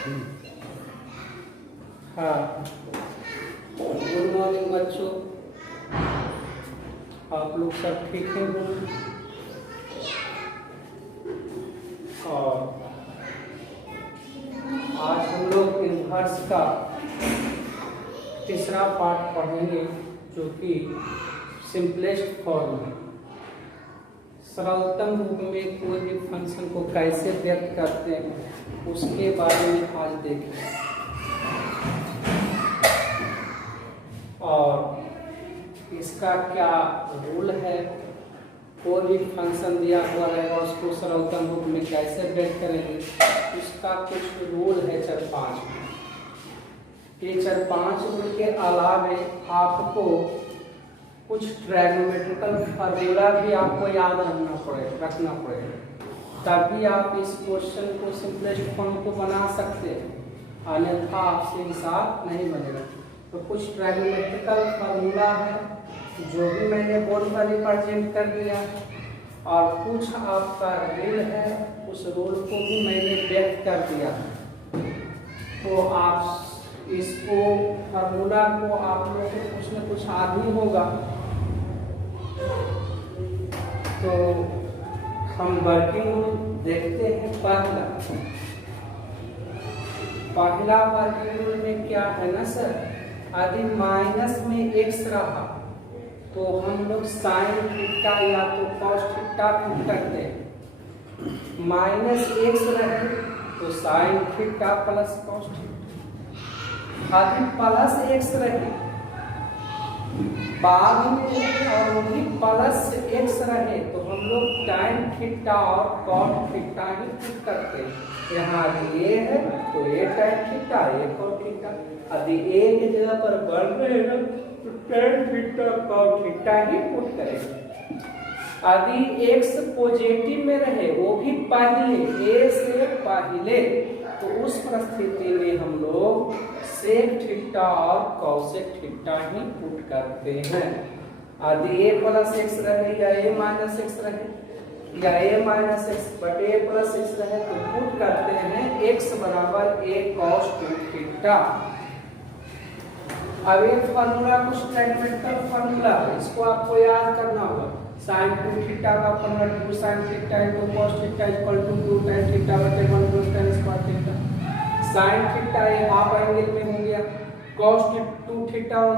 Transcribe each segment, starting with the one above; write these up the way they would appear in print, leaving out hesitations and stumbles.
हाँ, good morning बच्चों। आप लोग सब ठीक हैं? और आज हम लोग इन्वर्स का तीसरा पार्ट पढ़ेंगे, जो कि सिंपलेस्ट फॉर्म है। सरलतम रूप में कोई भी फंक्शन को कैसे व्यक्त करते हैं उसके बारे में आज देखें। और इसका क्या रूल है, कोई भी फंक्शन दिया हुआ रहेगा उसको सरलतम रूप में कैसे व्यक्त करेंगे, उसका कुछ रूल है 4-5। ये 4-5 रूल के अलावे आपको कुछ ट्रायगोनोमेट्रिकल फार्मूला भी आपको याद रखना पड़ेगा, तभी आप इस क्वेश्चन को सिंपलेस्ट फॉर्म को बना सकते हैं, अन्यथा आपसे हिसाब नहीं बनेगा। तो कुछ ट्रायगोनोमेट्रिकल फार्मूला है जो भी मैंने बोर्ड पर रिप्रेजेंट कर दिया, और कुछ आपका रूल है, उस रूल को भी मैंने व्यक्त कर दिया। तो आप इसको फार्मूला को आप लोगों को कुछ न कुछ आदमी होगा। तो हम वर्किंग रूल देखते हैं। पहला वर्किंग रूल में क्या है ना सर, यदि माइनस में x रहा तो हम लोग साइन थीटा या तो कॉस थीटा पुट करते हैं। माइनस x रहे तो sine theta plus cos theta. यदि प्लस x रहे बाद में और वो भी प्लस x रहे तो हम लोग टाइन थीटा और कॉट थीटा ही पुट करते हैं। यहाँ ये है तो ये टाइन थीटा, ये कॉट थीटा। यदि a की जगह पर बढ़ रहेगा तो टाइन थीटा कॉट थीटा ही पुट करेंगे। यदि x पॉजिटिव में रहे, वो भी पहले a से पहले, तो उस परिस्थिति में हम लोग सेक थीटा और कॉसेक थीटा ही पुट करते हैं। यदि a प्लस x रहे या a माइनस x रहे या a माइनस x बटे a प्लस x रहे तो पुट करते हैं x बराबर a कॉस 2 थीटा। अब ये फार्मूला कुछ ट्रायगोनोमेट्रिकल फार्मूला है, इसको आपको याद करना होगा। sin 2 थीटा का formula 2 sin theta into cos theta equal to 2 tan theta बटे 1 cos tan square theta. sin theta ये हाफ एंगल में हो गया, cos 2 थीटा और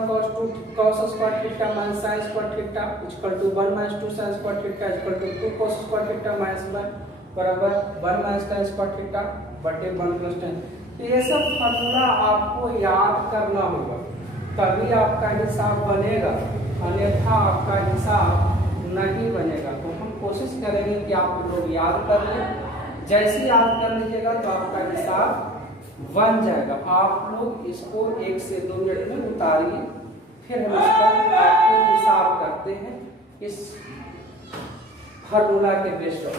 cos square theta minus sin square theta equal to 1 minus 2 sin square theta equal to 2 cos square theta minus 1 बराबर 1 minus tan square theta बटे 1 plus tan। तो ये सब फार्मूला आपको याद करना होगा, तभी आपका हिसाब बनेगा, अन्यथा आपका हिसाब नहीं बनेगा। तो हम कोशिश करेंगे कि आप लोग याद कर लें। जैसे याद कर लीजिएगा तो आपका हिसाब बन जाएगा। आप लोग इसको 1 से 2 मिनट में उतारिए, फिर हम इसका आपको हिसाब करते हैं इस फार्मूला के बेस्ड ऑन।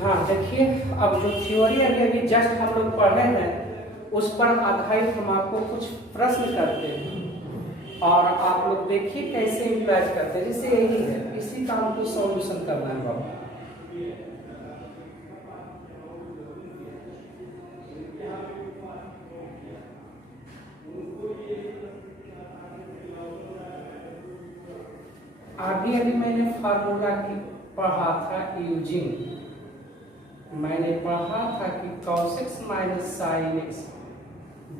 हाँ देखिए, अब जो थ्योरी अभी जस्ट हम लोग पढ़े हैं उस पर आधारित हम आपको कुछ प्रश्न करते हैं, और आप लोग देखिए कैसे इम्प्लाइज करते हैं। जैसे यही है, इसी का हमको सॉल्यूशन करना है बाबा। अभी मैंने फार्मूला की पढ़ा था यूजिंग, मैंने पढ़ा था कि cos x minus sine x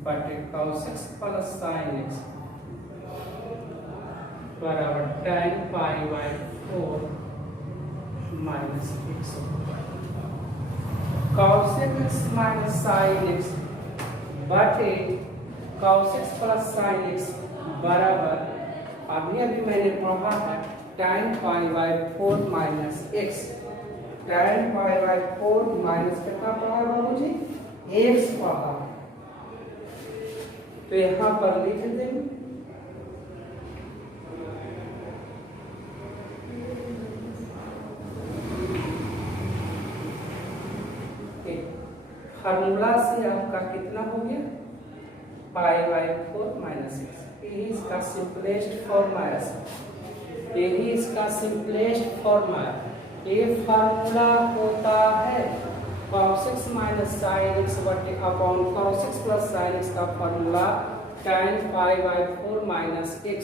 बटे cos x plus sine x बराबर tan pi by 4 minus x। cos x minus sine x बटे cos x plus sine x बराबर अभी मैंने पढ़ा है tan pi by 4 minus x। tan pi by 4 minus कितना पढ़ा बाबू जी, x पढ़ा। तो यहाँ पर लिख देंगे फार्मूला से आपका कितना हो गया, π/4 - 6। यही इसका सिंपलेस्ट फॉर्मा है, यही इसका सिंपलेस्ट फॉर्मा है। ये फार्मूला होता है cos x - sin x बटे upon cos x plus sin x का फार्मूला tan π/4 - x।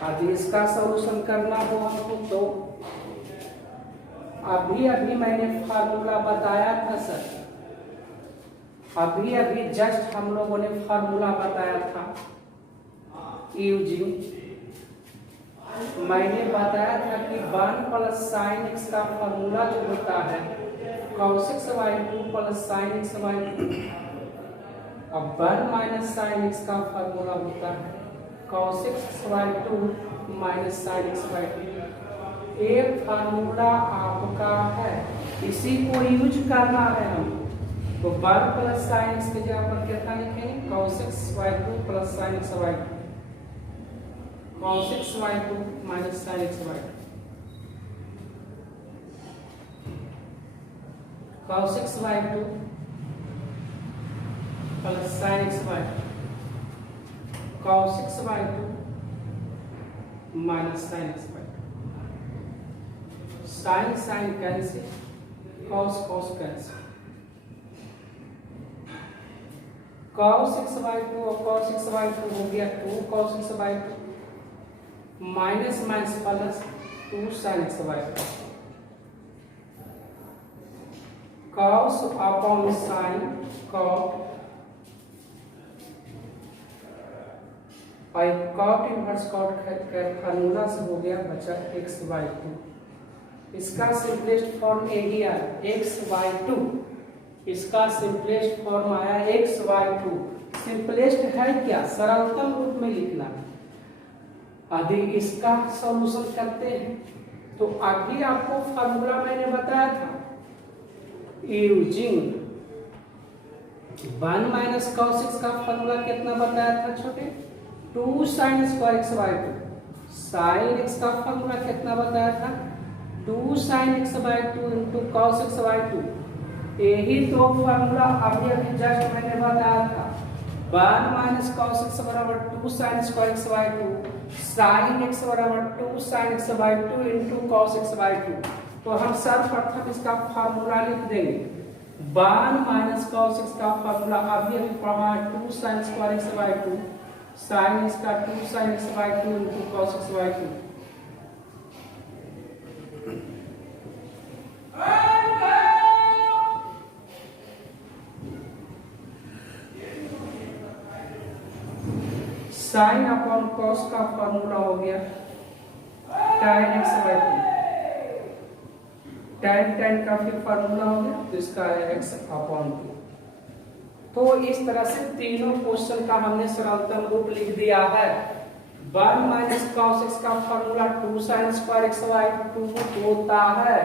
यदि इसका सॉल्यूशन करना हो हमको तो अभी मैंने फार्मूला बताया था सर, अभी जस्ट हम लोगों ने फार्मूला बताया था यूजिंग, मैंने बताया था कि 1 प्लस साइन एक्स का फार्मूला जो होता है cos x/2 plus sin x/2, अब 1 माइनस साइन एक्स का फार्मूला होता है cos x/2 minus sin x/2। एक फार्मूला आपका है, इसी को यूज करना है हम। तो 1 प्लस साइन एक्स के जगह पर कितना लिखेंगे, cos x/2 plus sin x/2, cos x/2 minus sin x/2, cos x/2 plus sin x/2, cos x/2 minus sin x/2, sin cancel, cos cancel, cos x/2 और cos x/2 हो गया 2 cos x/2 minus plus 2 sin x/2, cos upon sin cot, cot inverse cot formula से हो गया बचा x/2। इसका simplest form यही है x/2, इसका सिंपलेस्ट फॉर्म आया x/2। सिंपलेस्ट है क्या, सरलतम रूप में लिखना। यदि इसका सॉल्यूशन करते हैं तो आगे आपको फार्मूला मैंने बताया था यूजिंग 1 माइनस cos x का फार्मूला कितना बताया था छोटे, 2 sin square x/2। sin x का फार्मूला कितना बताया था, 2 sin x/2 into cos x/2। यही तो फार्मूला अभी जस्ट मैंने बताया था, 1 माइनस cos x बराबर 2 sin square x/2, sin x बराबर 2 sin x/2 into cos x/2। तो हम सर्वप्रथम इसका फार्मूला लिख देंगे, 1 माइनस cos x का फार्मूला अभी पढ़ा है 2 sin square x/2, sin x का 2 sin x/2 into cos x/2। Sine upon cos का फॉर्मूला हो गया tan x/2, tan का फिर फॉर्मूला हो गया तो इसका है x/2। तो इस तरह से तीनों क्वेश्चन का हमने सरलतम रूप लिख दिया है। 1 माइनस cos x का फॉर्मूला 2 sin स्क्वायर x/2 होता है,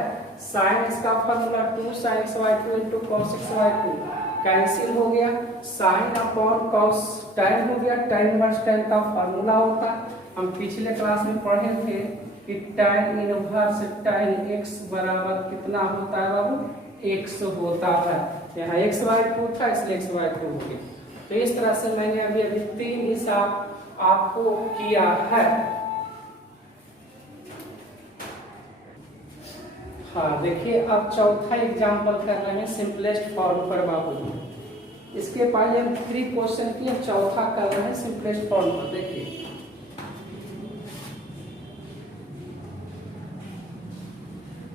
sin x का formula 2 sin x/2 into cos x/2 cancel हो गया, साइन अपॉन कॉस tan हो गया, tan इनवर्स tan का फार्मूला होता है। हम पिछले क्लास में पढ़े थे कि tan इनवर्स tan x बराबर कितना होता है बाबू, x होता है। यहाँ x/2 था इसलिए x/2 हो गया। तो इस तरह से मैंने अभी 3 हिसाब आपको किया है। हाँ देखिए, अब चौथा एग्जाम्पल कर रहे हैं सिंपलेस्ट फॉर्म पर बाबू। इसके पहले हम 3 क्वेश्चन किए, चौथा कर रहे हैं सिंपलेस्ट फॉर्म पर। देखिए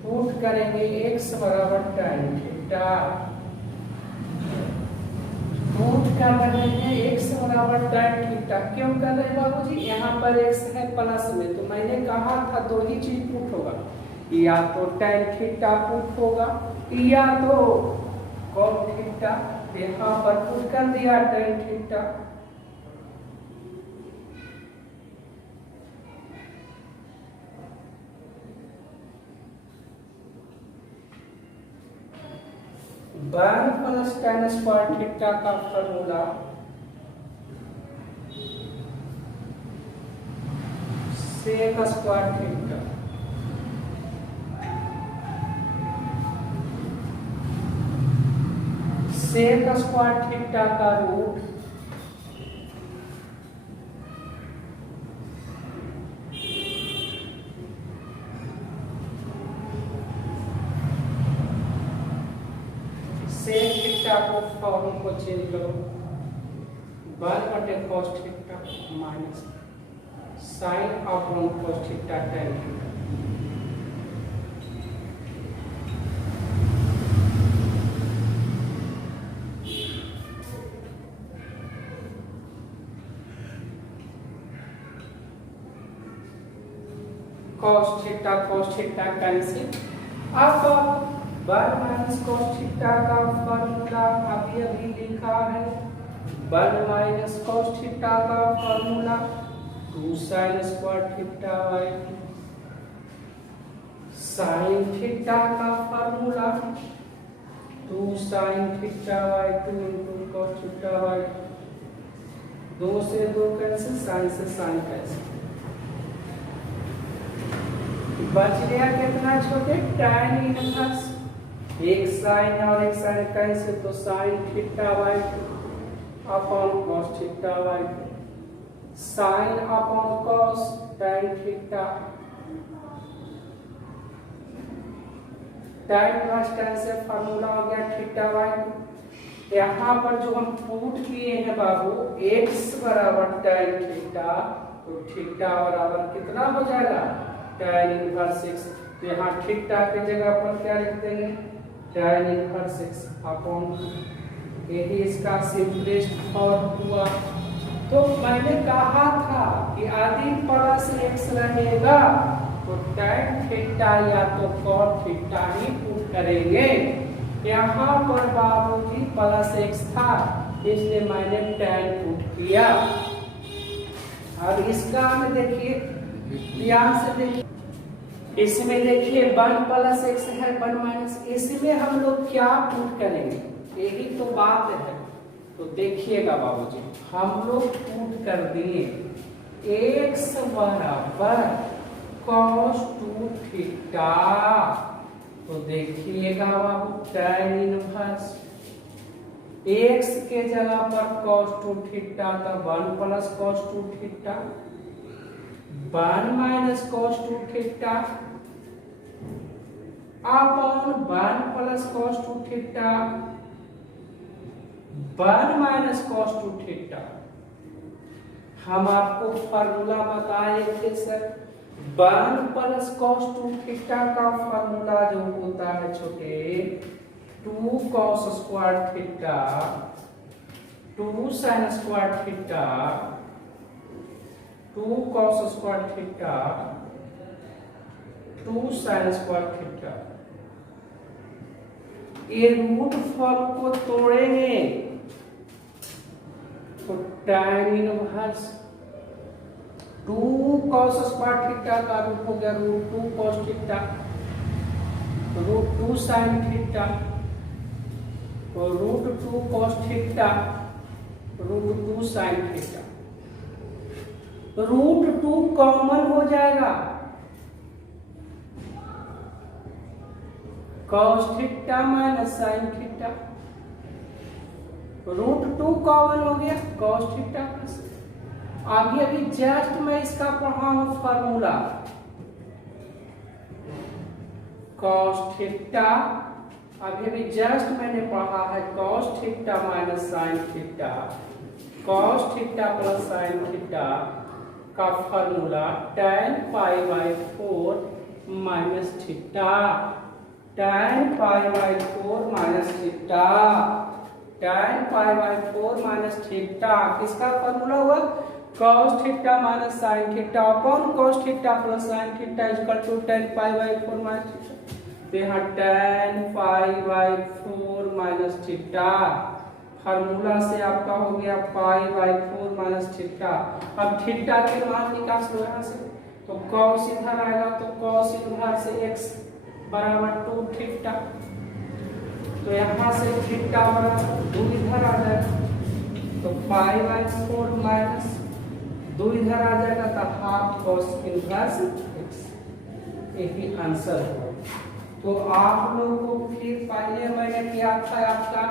पुट करेंगे x बराबर tan थीटा, पुट कर रहे हैं x बराबर tan थीटा। क्यों कर रहे हैं बाबू जी, यहाँ पर x है प्लस में, तो मैंने कहा था 2 ही चीज पुट होगा, या तो tan थीटा पुट होगा या तो cot थीटा। यहाँ पर पुट कर दिया tan theta, one plus tan square theta का formula sec square theta, sec square theta का रूट सेक थीटा को फॉर्म को चेंज करो, 1 cos theta minus sine upon cos theta tan theta. cos theta cancel. अब 1 minus cos theta का formula अभी अभी लिखा है, 1 माइनस cos थीटा का formula 2 sin square theta by 2, sin theta का formula 2 sin theta by 2 into cos theta by 2 से 2 cancel, sin से sin कैंसिल, बच गया कितना छोटे tan इनवर्स, एक साइन और एक साइन कैंसिल, तो sine theta by 2 upon cos theta by 2, sign upon cos tan theta, tan inverse tan से फार्मूला हो गया थीटा बाई 2। यहाँ पर जो हम पुट किए हैं बाबू x बराबर tan थीटा, तो थीटा बराबर कितना हो जाएगा tan इनवर्स x, तो यहाँ थीटा की जगह पर क्या लिख देंगे tan इनवर्स x अपॉन, यही इसका सिंपलेस्ट फॉर्म हुआ। तो मैंने कहा था कि आदि प्लस x रहेगा तो tan थीटा या तो cos थीटा ही पुट करेंगे। यहाँ पर बाबूजी प्लस x था इसलिए मैंने tan पुट किया। अब इसका में देखिए ध्यान से देखिए, इसमें देखिए 1 प्लस x है 1 माइनस, इसमें हम लोग क्या पुट करेंगे, यही तो बात है। तो देखिएगा बाबूजी हम लोग पुट कर दिए x बराबर cos 2 थीटा, तो देखिएगा बाबू tan इनवर्स x के जगह पर cos 2 थीटा, तो 1 plus cos 2 theta 1 minus cos 2 theta upon 1 plus cos 2 theta 1 minus cos 2 theta. हम आपको फार्मूला बताए थे सर, 1 प्लस cos 2 थीटा का फार्मूला जो होता है छोटे 2 cos square theta 2 sin square theta 2 cos square theta 2 sin square theta. ये रूट फॉर्म को तोड़ेंगे तो tan inverse 2 cos square theta का रूट हो गया root 2 cos theta, root 2 sin theta, और root 2 cos theta root 2 sin theta. Root 2 common हो जाएगा, cos theta minus sin theta, root 2 common हो गया cos थीटा। अभी जस्ट मैं इसका पढ़ा हूं फार्मूला cos थीटा, अभी जस्ट मैंने पढ़ा है cos theta minus sin theta, cos theta plus sin theta का formula tan pi by 4 minus theta, tan pi by 4 minus theta, tan pi by 4 minus theta किसका फार्मूला हुआ cos theta minus sin theta upon cos theta plus sin theta equal to tan pi by 4 minus theta. तो यहाँ tan pi by 4 minus theta formula से आपका हो गया पाई by 4 minus theta. अब theta के मान निकाल लो यहाँ से, तो cos इधर आएगा तो cos इनवर्स x बराबर 2 थीटा, तो यहाँ से थीटा बराबर 2 इधर आ जाएगा तो पाई बाई 4 माइनस 2 इधर आ जाएगा तो हाफ cos इनवर्स x, यही आंसर होगा। तो आप लोगों को फिर पहले मैंने किया था आपका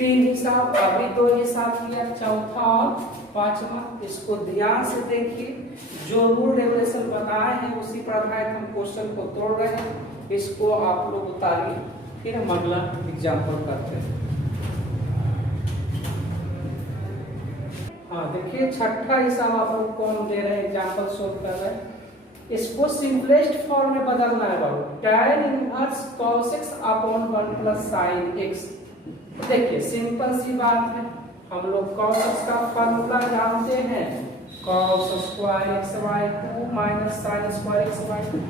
तीन हिसाब, अभी दो हिसाब किया, चौथा और पांचवा। इसको ध्यान से देखिए, जो रूल रेगुलेशन बताए हैं उसी पर आधारित हम क्वेश्चन को तोड़ रहे हैं। इसको आप लोग उतारिए, फिर हम अगला एग्जाम्पल करते हैं। हाँ देखिए, छठा हिसाब आप लोग को हम दे रहे हैं, एग्जाम्पल सोल्व कर रहे हैं। इसको सिंपलेस्ट फॉर्म में बदलना है बाबू, tan inverse cos x upon 1 plus sine x। देखिए सिंपल सी बात है, हम लोग cos x का फॉर्मूला जानते हैं, cos square x by 2 minus sine square x by 2।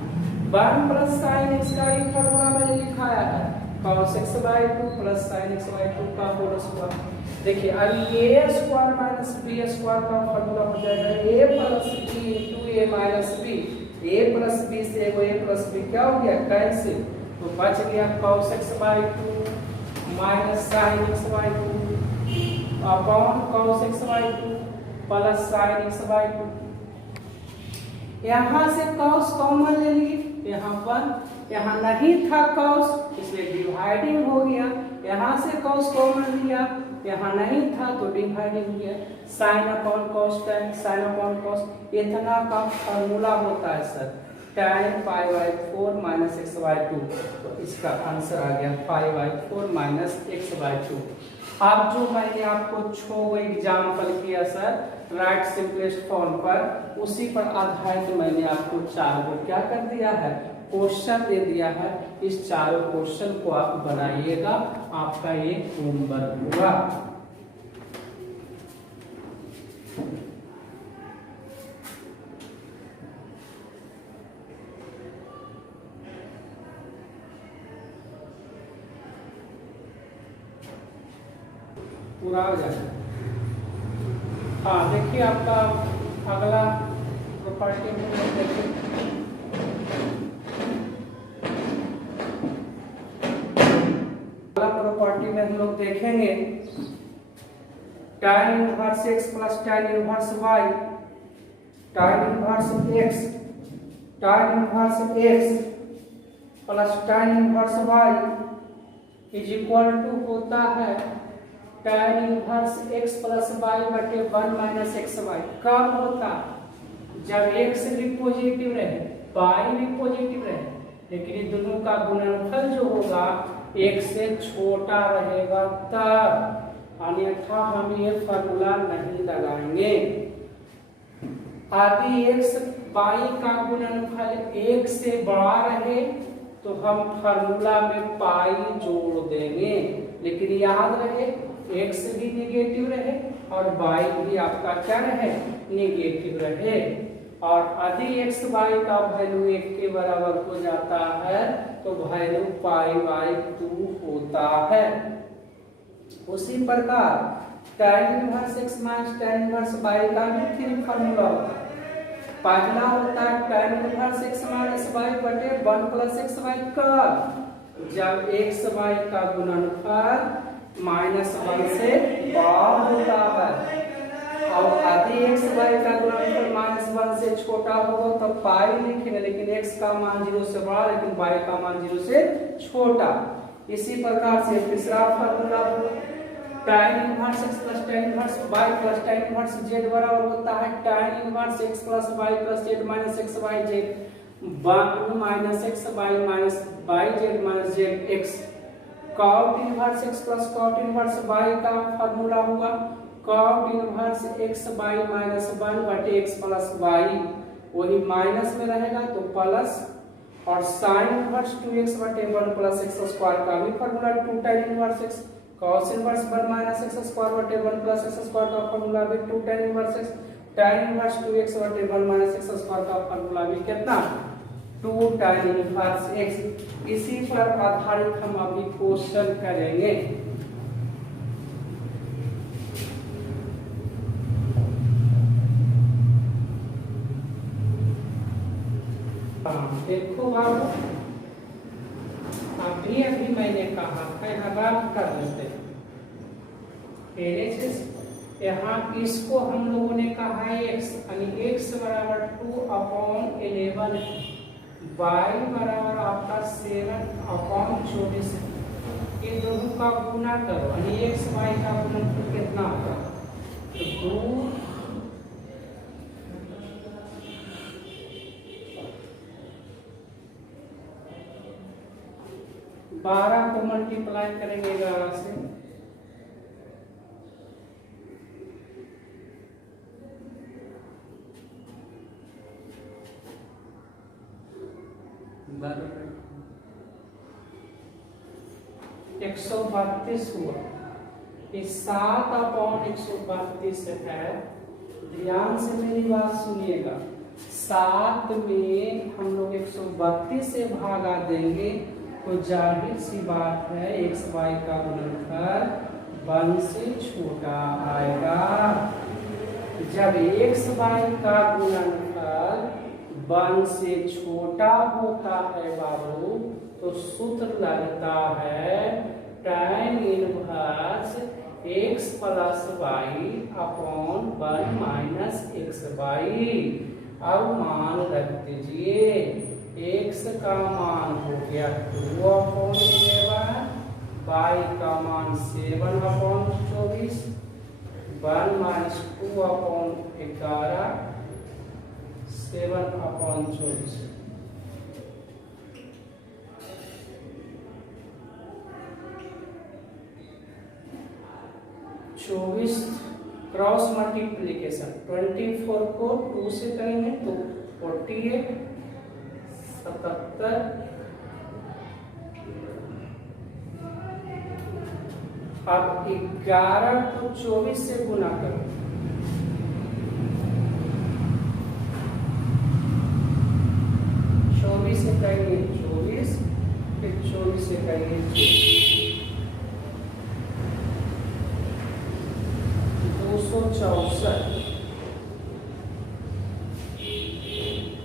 1 plus sine x का ही फॉर्मूला मैंने लिखाया है, cos x by 2 plus sine x by 2 का होल स्क्वायर। देखिए अब a square minus b square का फॉर्मूला हो जाएगा a plus b into a minus b। a plus b से वो a प्लस b क्या हो गया, कैंसिल, तो बच गया cos x by 2 minus sine x by 2 upon cos x by 2 plus sine x by 2। यहाँ से cos कॉमन ले लिए, यहाँ 1, यहाँ नहीं था cos इसलिए डिवाइडिंग हो गया, यहाँ से cos कॉमन लिया, यहाँ नहीं था तो डिवाइडिंग हो गया, sign upon cos tan, sign upon cos, इतना का फॉर्मूला होता है sir, tan pi by 4 minus x by 2। तो इसका आंसर आ गया पाई बाई 4 माइनस एक्स बाई 2। अब जो मैंने आपको 6 एग्जाम्पल किया सर राइट सिंपलेस्ट फॉर्म पर, उसी पर आधारित मैंने आपको 4 को क्या कर दिया है, क्वेश्चन दे दिया है। इस चारों क्वेश्चन को आप बनाइएगा, आपका ये होमवर्क हुआ। पूरा हो जाए। हाँ देखिए, आपका अगला प्रॉपर्टी में देखिए, प्रॉपर्टी में हम लोग देखेंगे tan inverse x plus tan inverse y, tan inverse x, tan inverse x plus tan inverse y is equal to होता है tan inverse x plus y बटे 1 माइनस एक्स वाई। कब होता, जब x भी पॉजिटिव रहे y भी positive रहे, लेकिन ये दोनों का गुणनफल जो होगा एक से छोटा रहेगा तब, अन्यथा हम ये फॉर्मूला नहीं लगाएंगे। यदि x y का गुणनफल 1 से बड़ा रहे तो हम फॉर्मूला में पाई जोड़ देंगे, लेकिन याद रहे x भी निगेटिव रहे और y भी आपका क्या रहे, निगेटिव रहे। और यदि x y का वैल्यू 1 के बराबर हो जाता है तो वैल्यू पाई बाई 2 होता है। उसी प्रकार tan inverse x minus tan inverse y का भी फिर फॉर्मूला होता है। पहला होता है tan inverse x minus y बटे 1 प्लस एक्स वाई का, जब x y का गुणनफल माइनस 1 से बड़ा होता है। और यदि x y का गुणनफल माइनस 1 से छोटा होगा तो पाई लिखेंगे, लेकिन x का मान 0 से बड़ा लेकिन y का मान 0 से छोटा। इसी प्रकार से तीसरा formula tan inverse x plus tan inverse y plus tan inverse z बराबर होता है tan inverse x plus y plus z minus x y z 1 minus x y minus y z minus z x। cot inverse x plus cot inverse y का formula हुआ cot inverse x y minus 1 बटे x plus y, वही minus में रहेगा तो plus, और sin inverse 2x बटे 1 plus x square का भी formula 2 tan inverse x, cos inverse 1 minus x square बटे 1 प्लस x स्क्वायर का फॉर्मूला भी 2 tan inverse x, tan inverse 2x बटे 1 माइनस x स्क्वायर का फॉर्मूला भी कितना, 2 tan इनवर्स x। इसी पर आधारित हम अभी क्वेश्चन करेंगे। देखो बाबू, अभी मैंने कहा है आराम कर लेते हैं। यहाँ इसको हम लोगों ने कहा है x, यानी x बराबर 2 अपॉन 11 y बराबर आपका 7 अपॉन 24 है। इन दोनों का गुना करो, यानी एक्स वाई का गुणनफल कितना होगा? तो 2 12 को मल्टीप्लाई करेंगे 11 से, बराबर 132 हुआ। ये 7/132 है। ध्यान से मेरी बात सुनिएगा, 7 में हम लोग 132 से भागा देंगे तो जाहिर सी बात है एक्स वाई का गुणनफल 1 से छोटा आएगा। जब एक्स वाई का गुणनफल 1 से छोटा होता है बाबू, तो सूत्र लगता है tan inverse x plus y upon 1 minus x y. अब मान रख दीजिए, x का मान हो गया 2/7, y का मान 7/24, 1 माइनस 2/11, 7/24। क्रॉस मल्टीप्लीकेशन 24 को 2 से करेंगे तो 48, 77। अब 11 को 24 से गुना करो, 24 से करेंगे 24, फिर 24 से करेंगे 264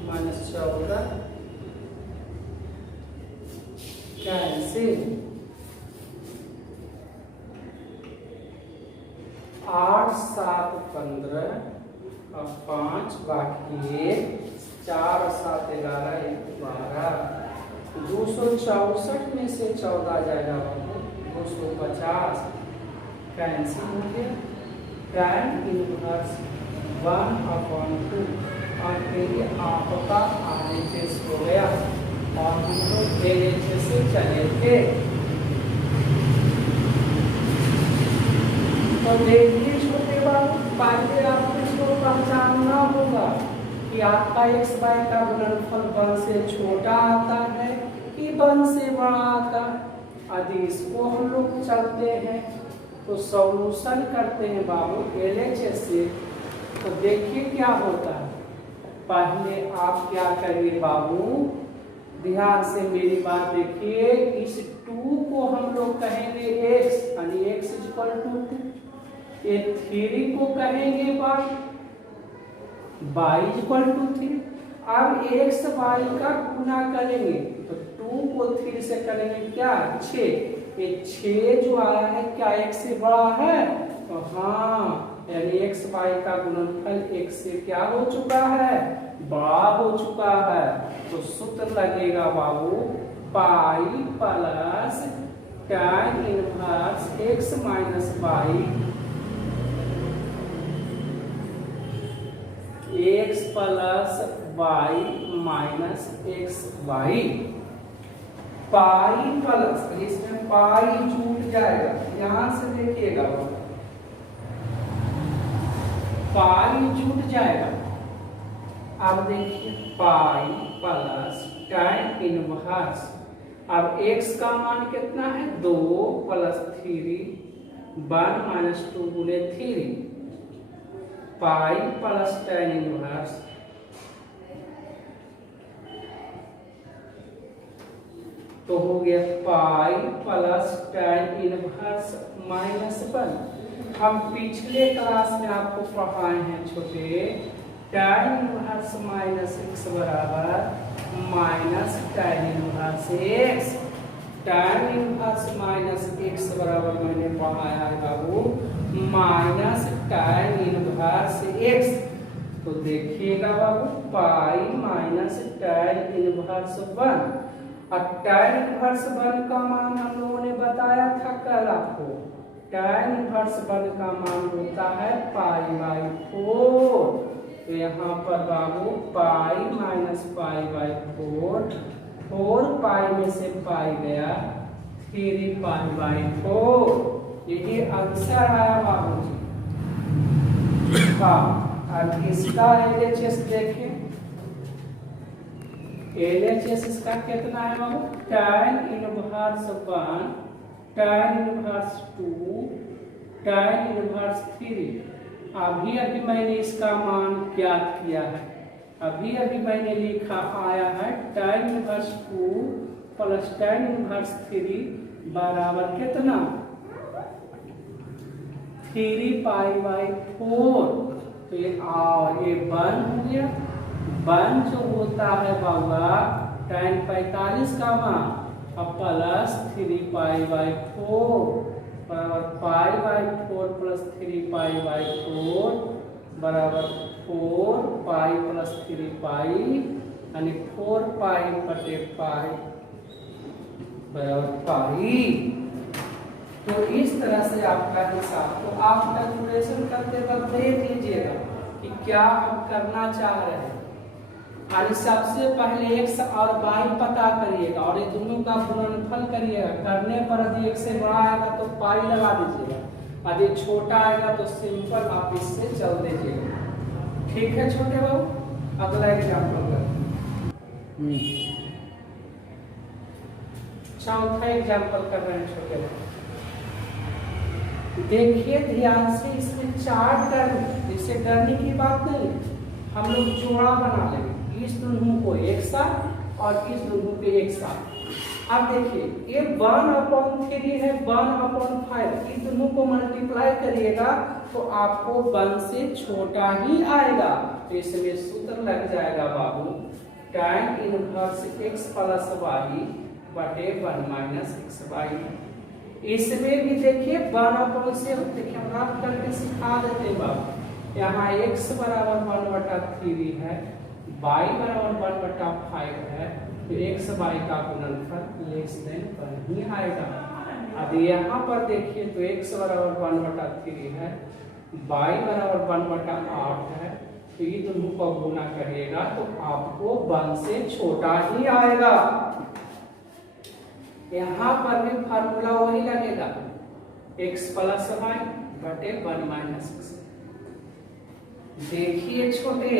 माइनस 14 कैंसिल, 8 7 15 और 5 बाकी 1, 4 7 11 1 12। 264 में से 14 जाएगा 250, कैंसिल हो गया। tan इनवर्स 1/2 और फिर आपका RHS हो गया और हम लोग LHS से चले थे। तो देखिए छोटे बाबू, पहले आपको इसको पहचानना होगा कि आपका एक्स वाई का गुणनफल 1 से छोटा आता है कि 1 से बड़ा आता है। यदि इसको हम लोग चलते हैं तो सॉल्यूशन करते हैं बाबू LHS से, तो देखिए क्या होता है। पहले आप क्या करिए बाबू, ध्यान से मेरी बात देखिए, इस 2 को हम लोग कहेंगे x, यानी x = 2। ये 3 को कहेंगे y = 3। अब x y का गुना करेंगे तो 2 को 3 से करेंगे क्या 6। ये 6 जो आया है क्या x से बड़ा है? तो हाँ, यानी x y का गुणनफल x से क्या हो चुका है? बड़ा हो चुका है। तो सूत्र लगेगा बाबू pi plus tan inverse x minus y, x plus y minus x y. Pi plus, इसमें पाई छूट जाएगा, यहां से देखिएगा पाई छूट जाएगा। अब देखिए पाई प्लस tan इनवर्स, अब x का मान कितना है 2 प्लस 3, 1 माइनस 2 गुणे 3, पाई प्लस tan इनवर्स तो हो गया पाई प्लस tan इनवर्स माइनस 1। हम पिछले क्लास में आपको पढ़ाए हैं छोटे, tan इनवर्स माइनस x बराबर minus tan inverse x। tan inverse minus x बराबर मैंने पढ़ाया है बाबू माइनस tan इनवर्स x। तो देखिएगा बाबू पाई माइनस tan इनवर्स 1 अब tan इनवर्स 1 का मान हम लोगों ने बताया था कल आपको, tan इनवर्स 1 का मान होता है π/4। तो यहाँ पर बाबू पाई माइनस π/4, 4 पाई में से पाई गया 3 π/4। यही आंसर आया बाबू जी का। अब इसका LHS देखें, LHS इसका कितना है बाबू, tan inverse 1, tan inverse 2, tan inverse 3। अभी अभी मैंने इसका मान ज्ञात किया है, अभी अभी मैंने लिखा आया है tan inverse 2 plus tan inverse 3 बराबर कितना, 3 π/4। तो ये 1 हो गया, 1 जो होता है बाबा tan 45 का मान, अब प्लस 3 π/4 बराबर π/4 प्लस 3 π/4 बराबर 4 पाई प्लस 3 पाई, यानी 4 पाई बटे पाई बराबर पाई। तो इस तरह से आपका हिसाब, तो आप कैलकुलेशन करते वक्त देख लीजिएगा कि क्या हम करना चाह रहे हैं। और सबसे पहले x और y पता करिएगा और ये दोनों का गुणनफल करिएगा। करने पर यदि x से बड़ा आएगा तो पाई लगा दीजिएगा, यदि छोटा आएगा तो सिंपल आप इससे चल दीजिएगा। ठीक है छोटे बाबू, अगला एग्जाम्पल कर, चौथा एग्जाम्पल कर रहे हैं छोटे बाबू। देखिए ध्यान से, इसमें 4 टर्म, जिससे डरने की बात नहीं, हम लोग जोड़ा बना लेंगे, इस दोनों को एक साथ और इस दोनों के एक साथ। अब देखिए ये 1/3 है, 1/5, इस दोनों को मल्टीप्लाई करिएगा तो आपको 1 से छोटा ही आएगा। तो इसमें सूत्र लग जाएगा बाबू, tan inverse x plus y बटे 1 माइनस xy। इसमें भी देखिए 1/7, देखिए हम रफ करके सिखा देते हैं बाबू। यहाँ x बराबर 1/3 है, y बराबर 1/5 है, तो x y का गुणनफल लेस देन 1 ही आएगा। अब यहाँ पर देखिए तो x बराबर 1/3 है, y बराबर 1/8 है, तो ये दोनों को गुना करिएगा तो आपको 1 से छोटा ही आएगा। यहाँ पर भी फार्मूला वही लगेगा, x प्लस वाई बटे 1 माइनस x। देखिए छोटे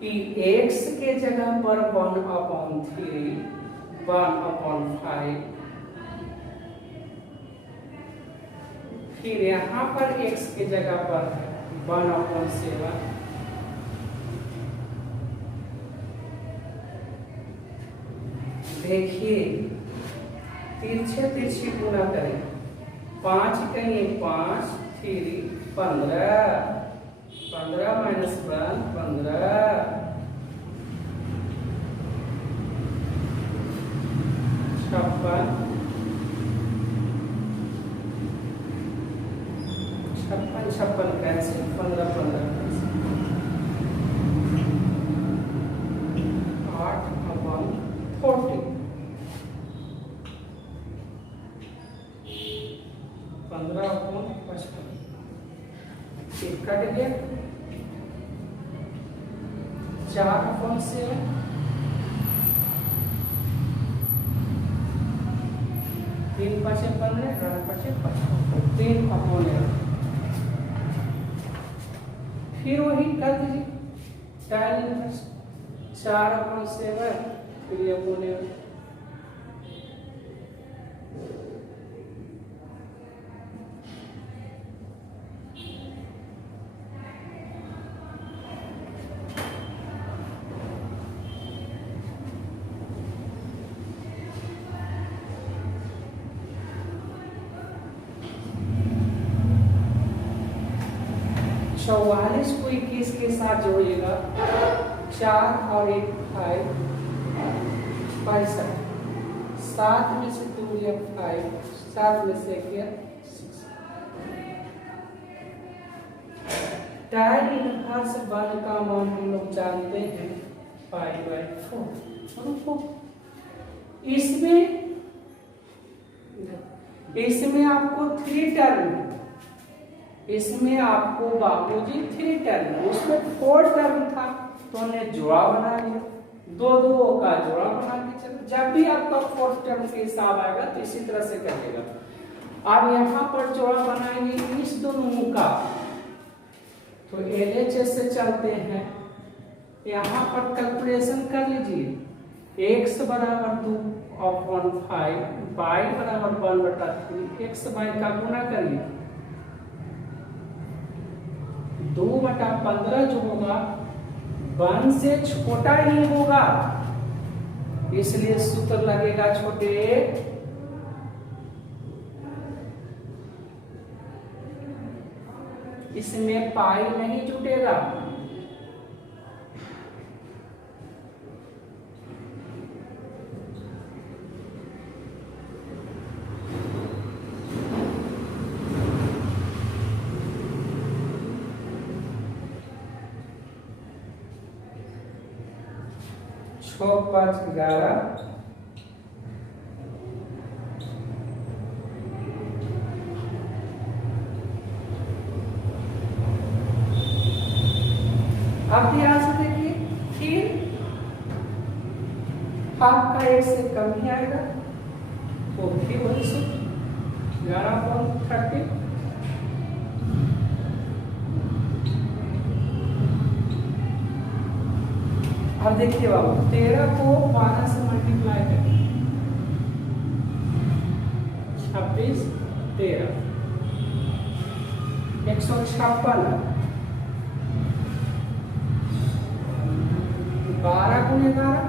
कि x के जगह पर 1/3, 1/5, फिर यहाँ पर x के जगह पर 1/7, देखिए तिरछे तिरछे गुना करें, 5 कहीं 5, 3 15, 15 माइनस 1 15, 56, 56 कैंसिल, 15 15 कैंसिल, 8/40, 15/55 कट गया, 4/7, 3/5 15, 3/5 3/11। फिर वही कर दीजिए, tan इनवर्स 4/7, फिर ये बोले चौवालीस को 21 के साथ जोड़िएगा, 4 और 1 5, 65, 7 में से 2 या 5, 7 में से 1 6। tan इनवर्स 1 का मान हम लोग जानते हैं 5/4। रुको, इसमें आपको 3 टर्म, इसमें आपको बापूजी 3 टर्म, उसमें 4 टर्म था तो हमने जोड़ा बना लिया, 2 का जोड़ा बना के चलो। जब भी आपका 4th टर्म के हिसाब आएगा तो इसी तरह से करेगा। अब यहाँ पर जोड़ा बनाएंगे इस दोनों का, तो LHS से चलते हैं। यहाँ पर कैलकुलेशन कर लीजिए, x बराबर 2/5, y बराबर 1/3, x y का गुना करिए, 2/15 जो होगा 1 से छोटा ही होगा, इसलिए सूत्र लगेगा छोटे, इसमें पाई नहीं जुटेगा। छः 5 11, आप ध्यान से देखिए, फिर हाफ का 1 से कम ही आएगा, तो फिर वही सूत्र 11/30। अब देखिए बाबू, 13 को 12 से मल्टीप्लाई करें, 26 13, 156, 12 गुणे 11,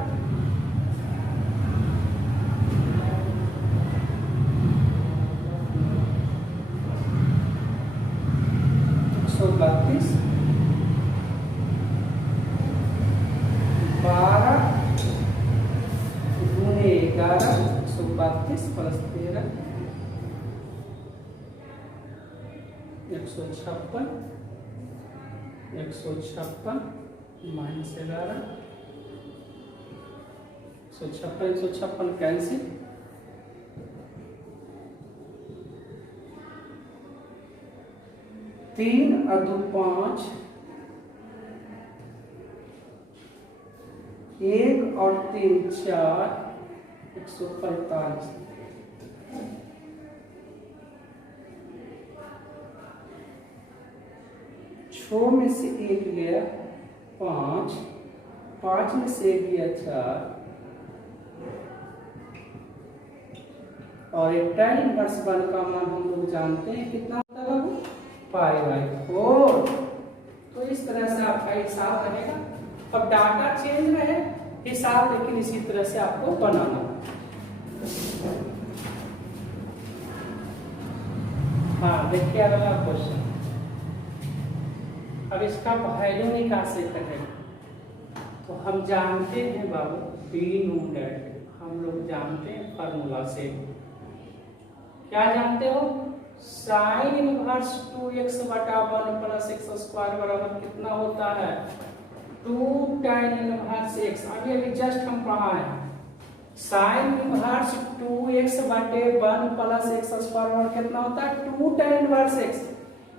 132, 12 गुणे 11, 132 प्लस 13, 156, 156 माइनस 11, 156 कैंसिल, 3 और 2 5, 1 और 3 4, 145। छः में से 1 गया 5, 5 में से 1 गया 4, और एक tan इनवर्स 1 का मान हम लोग जानते हैं कितना होता है बाबू, π/4। तो इस तरह से आपका हिसाब रहेगा। अब डाटा चेंज रहे, हिसाब लेकिन इसी तरह से आपको बनाना। हाँ देखिए अगला क्वेश्चन। अब इसका वैल्यू निकासी करें तो हम जानते हैं बाबू बी नोट, हम लोग जानते हैं फार्मूला से। क्या जानते हो, sine inverse 2x/1 plus x² बराबर कितना होता है, 2 tan इनवर्स x। अभी जस्ट हम पढ़ा है, sine inverse 2x/1 plus x² बराबर कितना होता है, 2 tan इनवर्स x।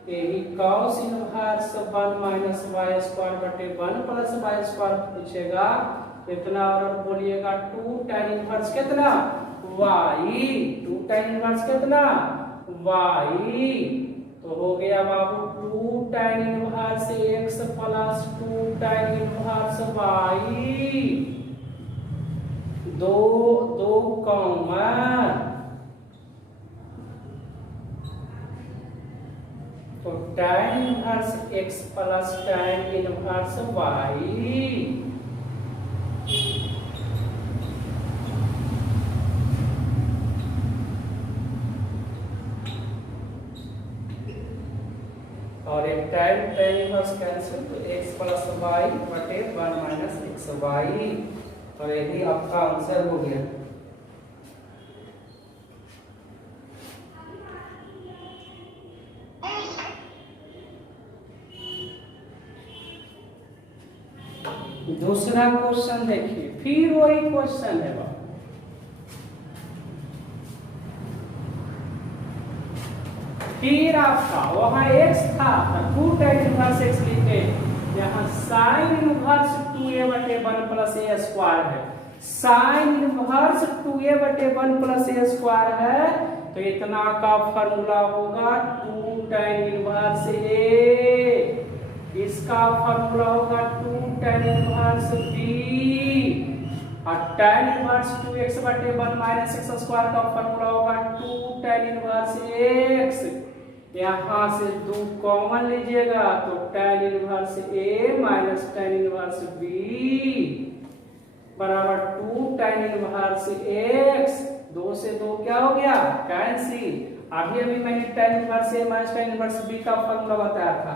यही cos inverse 1 minus y²/1 plus y² पूछेगा कितना, और बोलिएगा 2 tan इनवर्स कितना, y। 2 tan इनवर्स कितना, y। तो हो गया बाबू 2 tan inverse x plus 2 tan inverse y, 2 common, तो tan inverse x plus tan inverse y। और एक tan इनवर्स कैंसिल, तो x प्लस वाई बटे 1 माइनस एक्स वाई, और यही आपका आंसर हो गया। दूसरा दूसरा क्वेश्चन देखिए, फिर वही क्वेश्चन है बाबू। फिर आपका वहां x था तो 2 tan इनवर्स x लिखे, यहाँ sin inverse 2a/1 plus a square है। sin inverse 2a/1 plus a square है तो इतना का फॉर्मूला होगा 2 tan इनवर्स a। इसका फॉर्मूला होगा 2 tan इनवर्स b, और tan inverse 2x/1 minus x square का फॉर्मूला होगा 2 tan इनवर्स x। यहाँ से 2 कॉमन लीजिएगा तो tan inverse a minus tan inverse b बराबर 2 tan इनवर्स x। 2 से 2 क्या हो गया, कैंसिल। अभी मैंने tan inverse a minus tan inverse b का फॉर्मूला बताया था।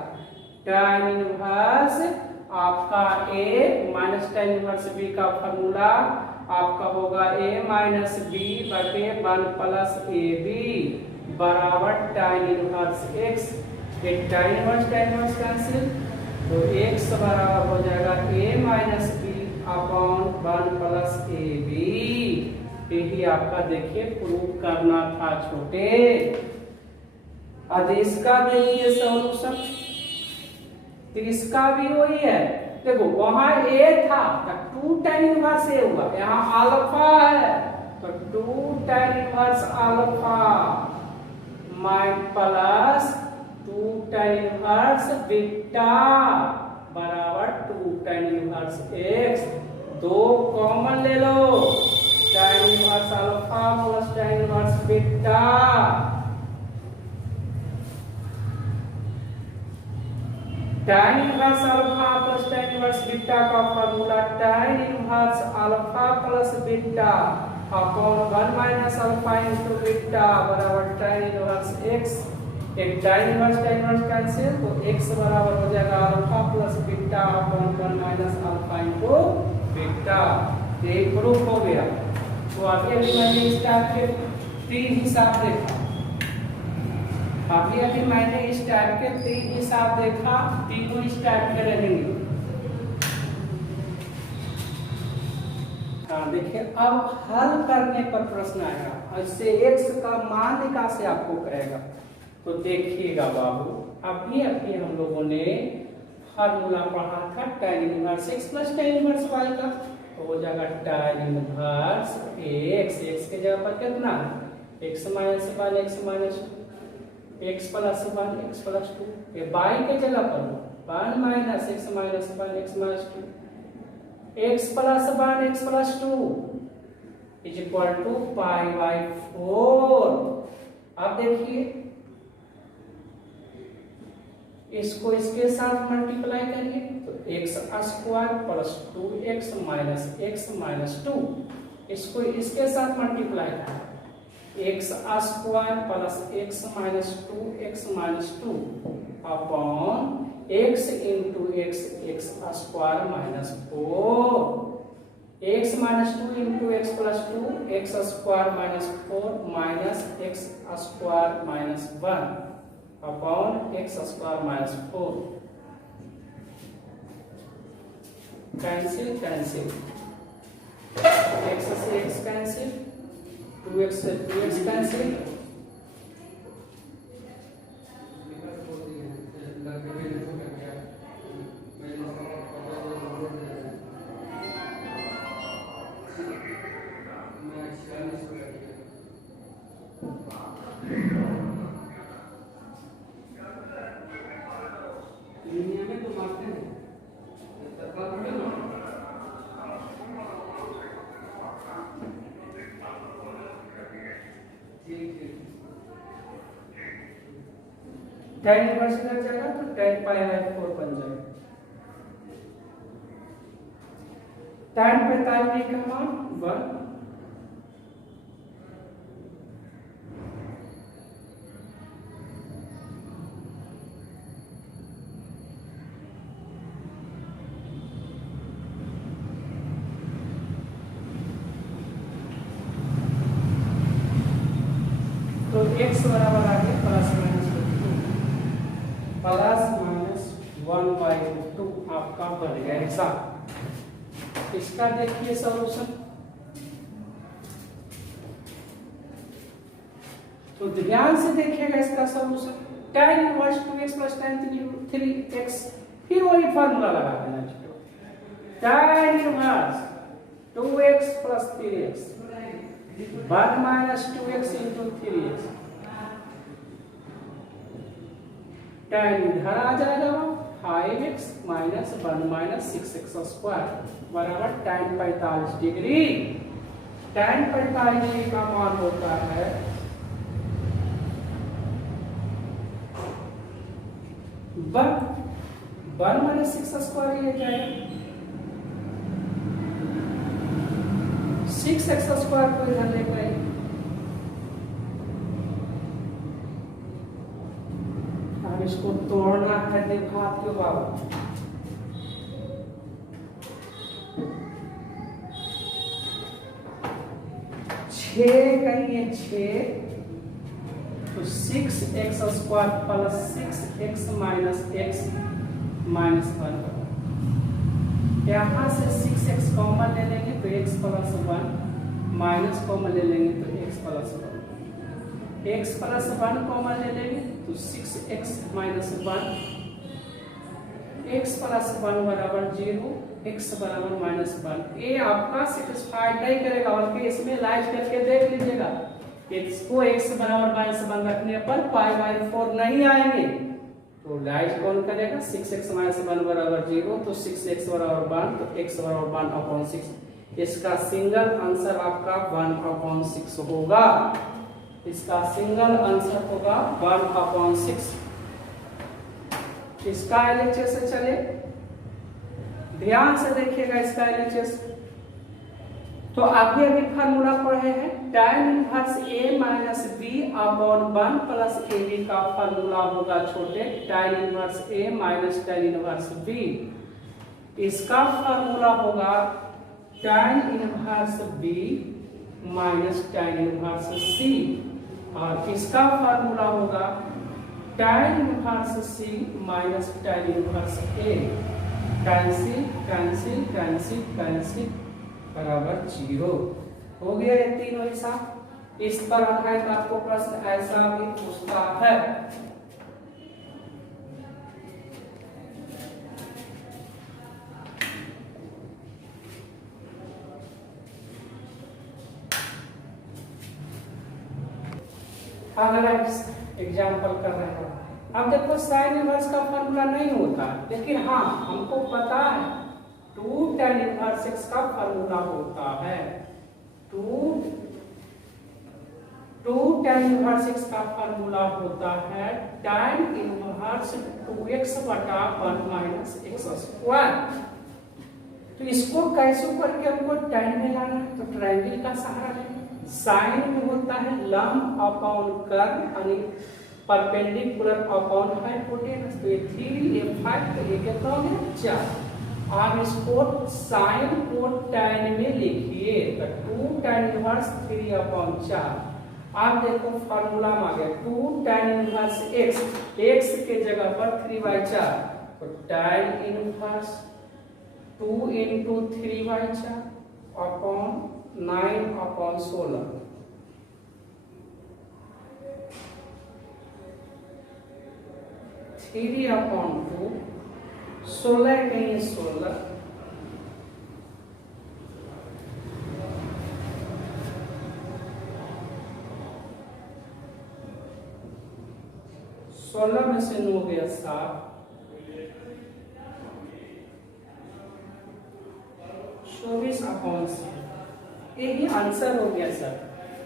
tan इनवर्स आपका a minus tan inverse b का फॉर्मूला आपका होगा a माइनस b बटे 1 प्लस ab बराबर tan इनवर्स x। एक tan इनवर्स कैंसिल तो x बराबर हो जाएगा a minus b upon 1 plus ab। यही आपका देखिए प्रूव करना था छोटे। अब इसका देखिए सॉल्यूशन, तो इसका भी वही है। देखो वहां a था तो 2 tan इनवर्स a हुआ, यहाँ अल्फा है तो 2 tan inverse alpha mine plus 2 tan inverse beta बराबर 2 tan इनवर्स x। 2 कॉमन ले लो, tan inverse alpha plus tan inverse beta tan inverse alpha plus tan inverse beta का formula tan inverse alpha plus beta upon 1 minus alpha into beta बराबर tan inverse x। एक tan inverse cancel तो x बराबर हो जाएगा alpha plus beta upon 1 minus alpha into beta. ये proof हो गया। तो अभी मैंने स्टार्ट के 3 हिसाब देखा, अभी मैंने इस टाइप के 3 हिसाब देखा, तीनों इस टाइप के रहेंगे। देखिए अब हल करने पर प्रश्न आएगा, इससे x का मान निकाल से आपको कहेगा। तो देखिएगा बाबू, अभी हम लोगों ने फार्मूला पढ़ा था tan inverse x plus tan inverse y का, तो हो जाएगा tan इनवर्स x के जगह पर कितना है x minus 1 x minus 2 x plus 1 x plus 2, ये y के जगह पर 1 minus x minus 1 x minus 2 x plus 1 x plus 2 is equal to pi by 4। अब देखिए इसको इसके साथ मल्टीप्लाई करिए तो x square plus 2x minus x minus 2, इसको इसके साथ मल्टीप्लाई करिए x square plus x minus 2x minus 2 upon x into x square minus 4, x minus 2 into x plus 2 x square minus 4 minus x square minus 1 upon x square minus 4। Cancel cancel, x से x cancel, 2x से 2x cancel, tan inverse इधर जाएगा तो tan pi by 4 बन जाएगा। tan 45 का मान 1, तो x बराबर आ गया प्लस माइनस 1 बाई 2 आपका बन गया हिसाब। इसका देखिए सॉल्यूशन। तो ध्यान से देखिएगा इसका solution. tan inverse 2x plus tan 3x, फिर वही फार्मूला लगा देना। tan inverse 2x plus 3x 1 minus 2x into 3x, tan इधर आ जाएगा 5x minus 1 minus 6x square बराबर tan 45 डिग्री। tan 45 डिग्री का मान होता है 1 माइनस 6 स्क्वायर ये जाएगा 6x स्क्वायर को इधर लेकर आइए। अब इसको तोड़ना है निर्घात के बाबू। करिए 6 तो 6x square plus 6x minus x minus 1। यहाँ से 6x कॉमन ले लेंगे तो x प्लस 1, माइनस कॉमन ले लेंगे तो x plus 1, x plus 1 common ले लेंगे तो 6x माइनस 1, x प्लस 1 बराबर 0, x बराबर माइनस 1। ये आपका सेटिस्फाइड नहीं करेगा, बल्कि इसमें लाइज करके देख लीजिएगा। x को x बराबर माइनस 1 रखने पर π/4 नहीं आएंगे, तो लाइज कौन करेगा? 6x माइनस 1 बराबर 0, तो 6x बराबर 1, तो x बराबर 1/6। इसका सिंगल आंसर आपका 1/6 होगा। इसका सिंगल आंसर होगा 1/6। इसका एलएचएस से चले, ध्यान से देखिएगा इसका एलएचएस। तो अभी अभी फार्मूला पढ़े हैं, tan inverse a minus b upon 1 plus ab का फार्मूला होगा छोटे tan inverse a minus tan inverse b। इसका फार्मूला होगा tan inverse b minus tan inverse c, और इसका फार्मूला होगा tan inverse c minus tan inverse a। Cancel cancel cancel cancel बराबर 0 हो गया ये तीनों हिसाब। इस पर आधारित आपको प्रश्न ऐसा भी पूछता है। अगला एग्जाम्पल कर रहे हैं। अब देखो साइन इनवर्स का फॉर्मूला नहीं होता, लेकिन हाँ हमको पता है 2 tan इनवर्स x का फॉर्मूला होता है। 2 tan इनवर्स x का फॉर्मूला होता है tan इनवर्स 2x बटा 1 माइनस x स्क्वायर। तो इसको कैसे करके हमको tan में लाना है, तो ट्रायंगल का सहारा लेंगे। साइन में होता है लंब अपॉन कर्व यानी परपेंडिकुलर अपॉन हाइपोटेनस, तो ये 3 ये 5 तो ये कितना हो गया 4। आप इसको साइन को tan में लिखिए तो 2 tan इनवर्स 3/4। आप देखो फार्मूला में आ गया 2 tan इनवर्स x के जगह पर 3/4, तो tan inverse 2 into 3/4 upon 9/16। Three upon 2 16 कहीं 16, में से 9 गया 7, 24/6। यही आंसर हो गया सर।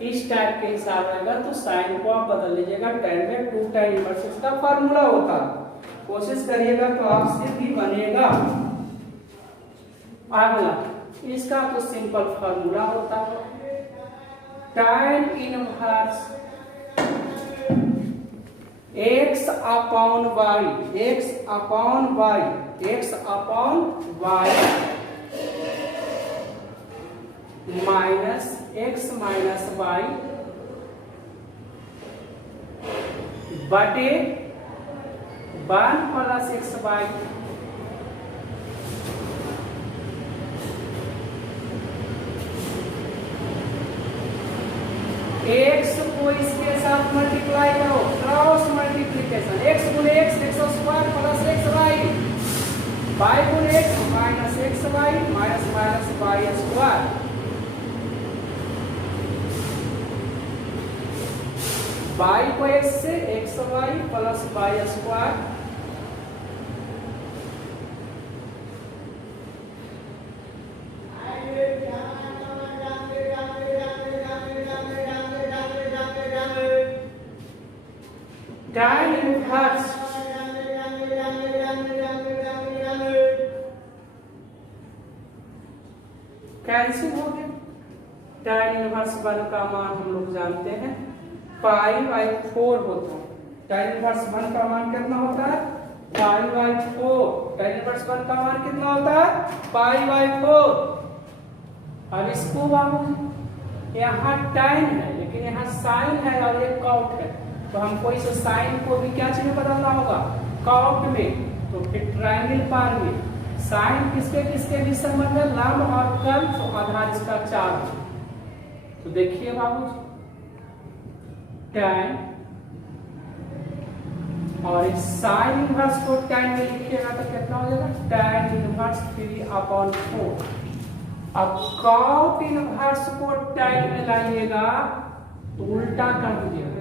इस टाइप के हिसाब रहेगा तो साइन को आप बदल लीजिएगा tan में 2 tan इनवर्स इसका फार्मूला होता, कोशिश करिएगा तो आपसे भी बनेगा। अगला इसका तो सिंपल फार्मूला होता है tan inverse x upon y minus x minus y बटे 1 प्लस xy साथ मल्टीप्लाई करो, क्रॉस मल्टीप्लीकेशन, x गुणे x x² plus xy, y गुणे x minus xy minus minus y², y को x से xy plus y², tan inverse cancel हो गया। tan inverse 1 का मान हम लोग जानते हैं π/4 होता है। tan इनवर्स 1 का मान कितना होता है? π/4। tan इनवर्स 1 का मान कितना होता है? π/4। अब इसको बाबू यहाँ tan है लेकिन यहाँ sin है और ये cot है, तो हमको इस साइन को भी क्या चीज में बदलना होगा? कॉट में। तो फिर ट्रायंगल पार में साइन किसके किसके भी संबंध है? लंब और कर्व, तो आधार इसका 4 है। तो देखिए बाबू tan और इस साइन इनवर्स को tan में लिखिएगा तो कितना हो जाएगा? tan inverse 3/4। अब कॉट इनवर्स को tan में लाइएगा तो उल्टा कर दीजिएगा,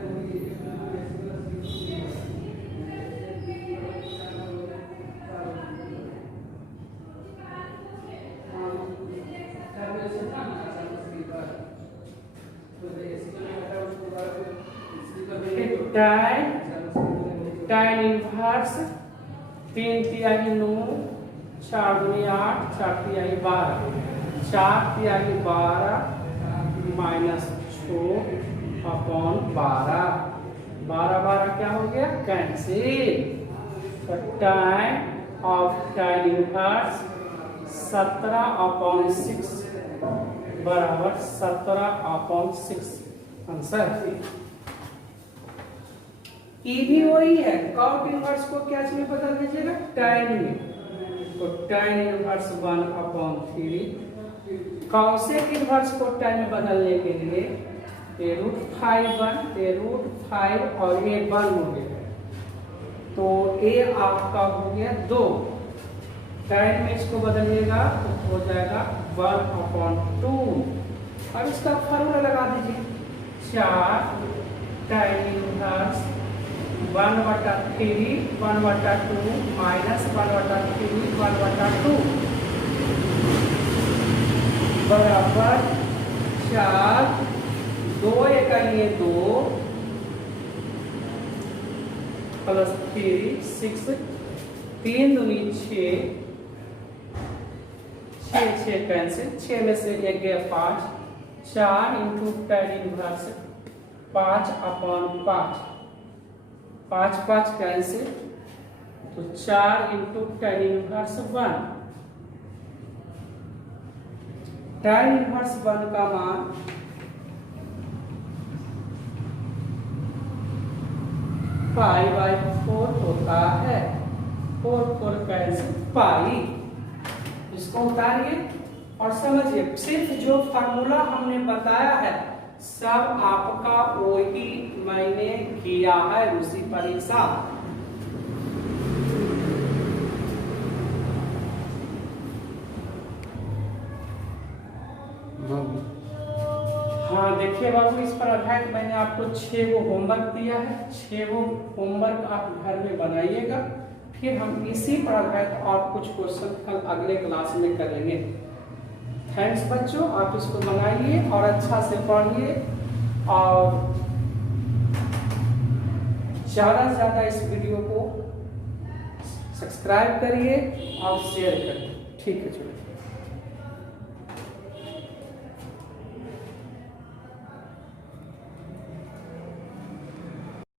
tan इनवर्स 3 तिहाई 9, 4 दूनी 8, 4 तिहाई 12, 4 तिहाई 12 माइनस 6/12, 12 क्या हो गया? कैंसिल। तो tan ऑफ tan इनवर्स 17/6 बराबर 17/6 आंसर। ई भी वही है, कॉट इनवर्स को क्या चीज में बदल दीजिएगा? tan में। तो tan इनवर्स 1/3, कॉसेक इनवर्स को tan में बदलने के लिए √5 1, √5 और ये 1 हो गया, तो a आपका हो गया 2। tan में इसको बदलिएगा तो हो जाएगा 1/2। अब इसका फॉर्मूला लगा दीजिए, 4 tan इनवर्स 1/3 1/2 माइनस 1/3 1/2 बराबर 4, 2 एक 2 प्लस 3 6, 3 दूनी 6, 6 कैंसिल, 6 में से 1 गया 5, 4 इंटू tan इनवर्स 5/5, 5 कैंसिल, तो 4 into tan inverse 1। tan inverse 1 का मान π/4 होता है, 4 कैंसिल पाई। इसको उतारिए और समझिए, सिर्फ जो फार्मूला हमने बताया है सब आपका वही मैंने किया है उसी परीक्षा। हाँ देखिए बाबू, इस पर आधारित मैंने आपको 6 होमवर्क दिया है, 6 होमवर्क आप घर में बनाइएगा, फिर हम इसी पर आधारित और कुछ क्वेश्चन कल अगले क्लास में करेंगे। थैंक्स बच्चों, आप इसको बनाइए और अच्छा से पढ़िए और ज़्यादा से ज़्यादा इस वीडियो को सब्सक्राइब करिए और शेयर करिए। ठीक है चलो।